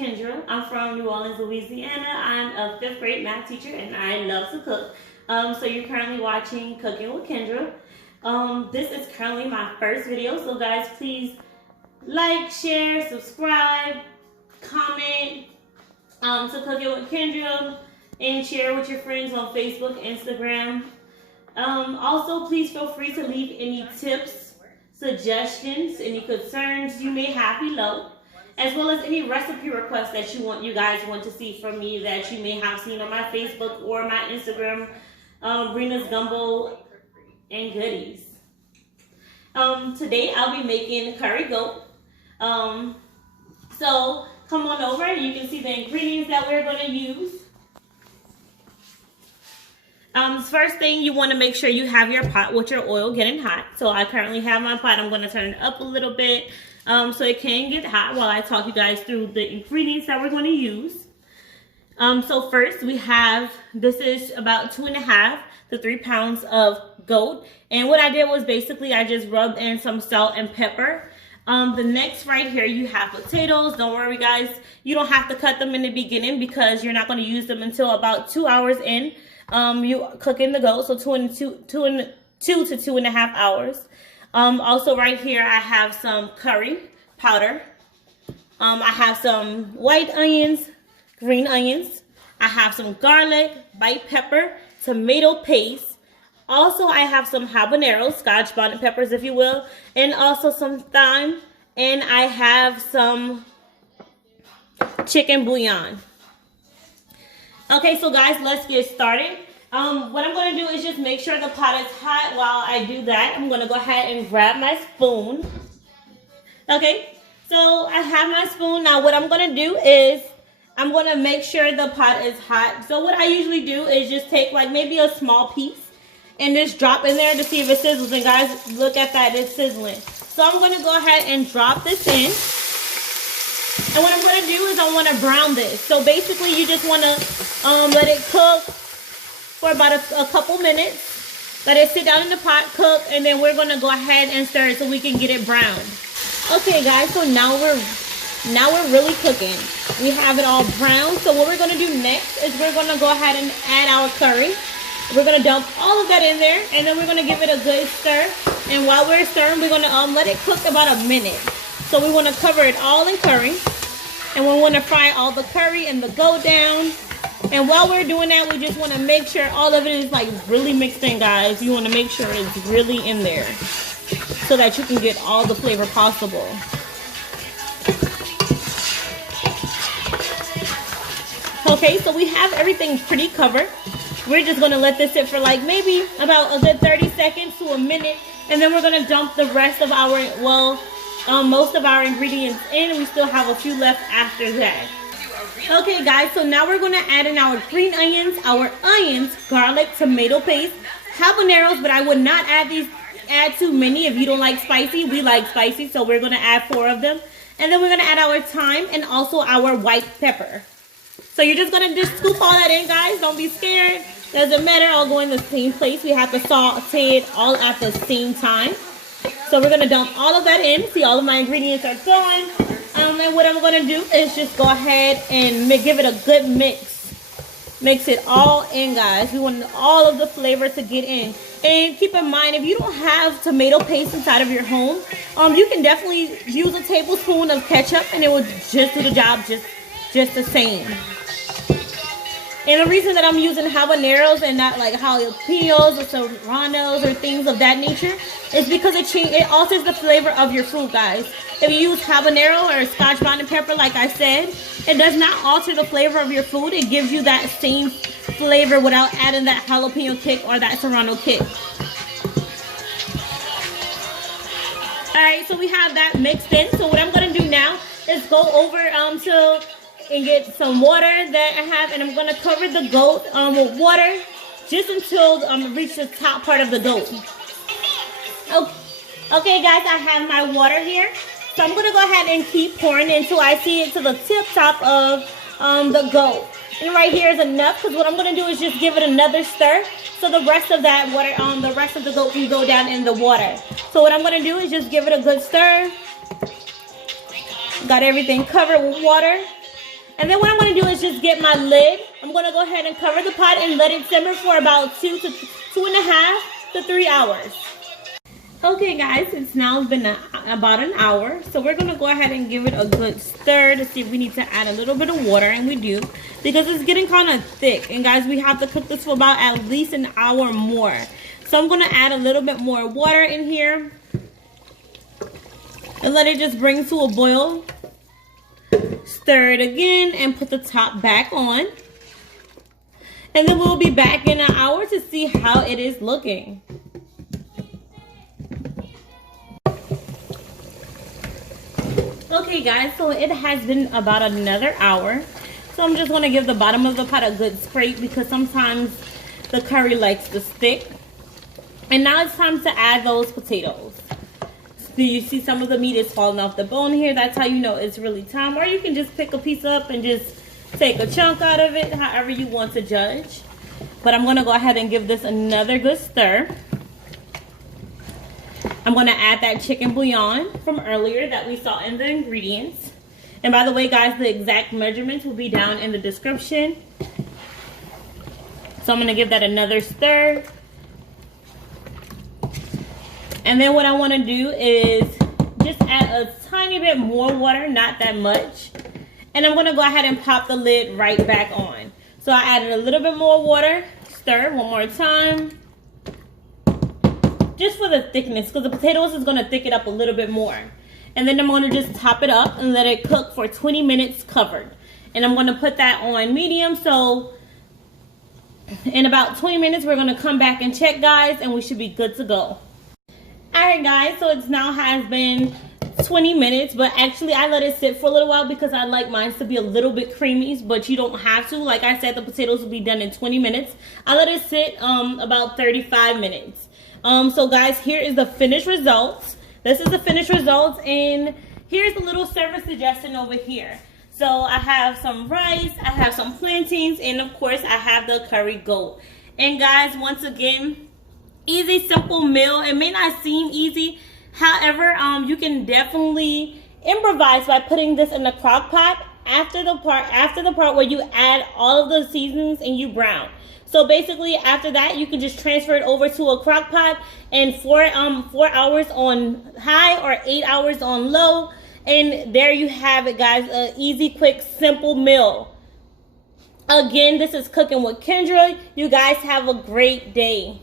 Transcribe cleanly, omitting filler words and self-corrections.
Kendra. I'm from New Orleans, Louisiana. I'm a 5th grade math teacher and I love to cook. So you're currently watching Cooking with Kendra. This is currently my first video, so guys, please like, share, subscribe, comment to Cooking with Kendra, and share with your friends on Facebook, Instagram. Also, please feel free to leave any tips, suggestions, any concerns you may have below, as well as any recipe requests that you guys want to see from me that you may have seen on my Facebook or my Instagram, Rena's Gumbo and Goodies. Today I'll be making curry goat. So come on over, you can see the ingredients that we're going to use. First thing, you want to make sure you have your pot with your oil getting hot. So I currently have my pot. I'm going to turn it up a little bit so it can get hot while I talk you guys through the ingredients that we're going to use. So first we have, this is about 2.5 to 3 pounds of goat. And what I did was basically I just rubbed in some salt and pepper. The next right here, you have potatoes. Don't worry guys, you don't have to cut them in the beginning because you're not going to use them until about 2 hours in. You cooking the goat, so 2 to 2.5 hours. Also right here, I have some curry powder. I have some white onions, green onions. I have some garlic, white pepper, tomato paste. Also, I have some habaneros, Scotch bonnet peppers, if you will, and also some thyme. And I have some chicken bouillon. Okay, so guys, let's get started. What I'm going to do is just make sure the pot is hot. While I do that, I'm going to go ahead and grab my spoon. Okay, so I have my spoon. Now what I'm going to do is I'm going to make sure the pot is hot. So what I usually do is just take like maybe a small piece and just drop in there to see if it sizzles. And guys, look at that, it's sizzling. So I'm going to go ahead and drop this in. And what I'm going to do is I want to brown this. So basically you just want to let it cook for about a couple minutes. Let it sit down in the pot, cook, and then we're going to go ahead and stir it so we can get it browned. Okay guys, so now we're really cooking. We have it all browned. So what we're going to do next is we're going to go ahead and add our curry. We're going to dump all of that in there, and then we're going to give it a good stir. And while we're stirring, we're going to let it cook about a minute. So we want to cover it all in curry. And we want to fry all the curry and the goat down. And while we're doing that, we just want to make sure all of it is like really mixed in, guys. You want to make sure it's really in there so that you can get all the flavor possible. Okay, so we have everything pretty covered. We're just going to let this sit for like maybe about a good 30 seconds to a minute. And then we're going to dump the rest of our, most of our ingredients in. We still have a few left after that. Okay guys, so now we're going to add in our green onions, garlic, tomato paste, habaneros, but I would not add too many if you don't like spicy. We like spicy, so we're going to add 4 of them. And then we're going to add our thyme and also our white pepper. So you're just going to just scoop all that in, guys. Don't be scared. Doesn't matter, all go in the same place. We have to saute it all at the same time. So we're going to dump all of that in. See, all of my ingredients are going. And what I'm going to do is just go ahead and give it a good mix. Mix it all in, guys. We want all of the flavor to get in. And keep in mind, if you don't have tomato paste inside of your home, you can definitely use a tablespoon of ketchup and it will just do the job just the same. And the reason that I'm using habaneros and not like jalapenos or serranos or things of that nature is because it alters the flavor of your food, guys. If you use habanero or Scotch bonnet pepper, like I said, it does not alter the flavor of your food. It gives you that same flavor without adding that jalapeno kick or that serrano kick. Alright, so we have that mixed in. So what I'm going to do now is go over and get some water that I have, and I'm going to cover the goat with water just until I reach the top part of the goat. Okay guys, I have my water here. So I'm going to go ahead and keep pouring until I see it to the tip top of the goat. And right here is enough, because what I'm going to do is just give it another stir so the rest of that water, the rest of the goat can go down in the water. So what I'm going to do is just give it a good stir. Got everything covered with water. And then what I'm going to do is just get my lid. I'm going to go ahead and cover the pot and let it simmer for about 2.5 to 3 hours. Okay guys, it's now been about an hour. So we're going to go ahead and give it a good stir to see if we need to add a little bit of water. And we do, because it's getting kind of thick. And guys, we have to cook this for about at least an hour more. So I'm going to add a little bit more water in here. And let it just bring to a boil. Stir it again and put the top back on. And then we'll be back in an hour to see how it is looking. Okay guys, so it has been about another hour. So I'm just going to give the bottom of the pot a good scrape because sometimes the curry likes to stick. And now it's time to add those potatoes. Do you see some of the meat is falling off the bone here? That's how you know it's really time. Or you can just pick a piece up and just take a chunk out of it, however you want to judge. But I'm going to go ahead and give this another good stir. I'm going to add that chicken bouillon from earlier that we saw in the ingredients. And by the way, guys, the exact measurements will be down in the description. So I'm going to give that another stir. And then what I want to do is just add a tiny bit more water, not that much. And I'm going to go ahead and pop the lid right back on. So I added a little bit more water. Stir one more time. Just for the thickness, because the potatoes is going to thicken up a little bit more. And then I'm going to just top it up and let it cook for 20 minutes covered. And I'm going to put that on medium. So in about 20 minutes, we're going to come back and check, guys, and we should be good to go. Alright guys, so it's now has been 20 minutes, but actually I let it sit for a little while because I like mine to be a little bit creamy, but you don't have to. Like I said, the potatoes will be done in 20 minutes. I let it sit about 35 minutes. So guys, here is the finished results. This is the finished results, and here's the little service suggestion over here. So I have some rice, I have some plantains, and of course I have the curry goat. And guys, once again, easy, simple meal. It may not seem easy. However, you can definitely improvise by putting this in the crock pot after the part where you add all of the seasonings and you brown. So basically, after that, you can just transfer it over to a crock pot, and 4 hours on high or 8 hours on low, and there you have it, guys. An easy, quick, simple meal. Again, this is Cooking with Kendra. You guys have a great day.